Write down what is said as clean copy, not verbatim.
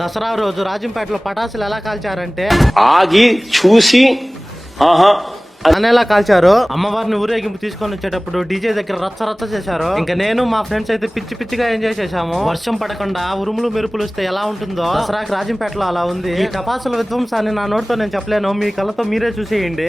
దసరా రోజు రాజంపేటలో పటాసులు ఎలా కాల్చారంటే ఆగి చూసి ఆహా అనేలా కాల్చారు. అమ్మవారిని ఊరేగింపు తీసుకొని వచ్చేటప్పుడు డీజే దగ్గర రచ్చ రచ్చ చేశారు. ఇంకా నేను మా ఫ్రెండ్స్ అయితే పిచ్చి పిచ్చిగా ఎంజాయ్ చేశాము. వర్షం పడకుండా ఉరుములు మెరుపులు వస్తే ఎలా ఉంటుందో దసరాకి రాజంపేటలో అలా ఉంది. ఈ టపాసుల విధ్వంసాన్ని నా నోటితో నేను చెప్పలేను, మీ కళ్ళతో మీరే చూసేయండి.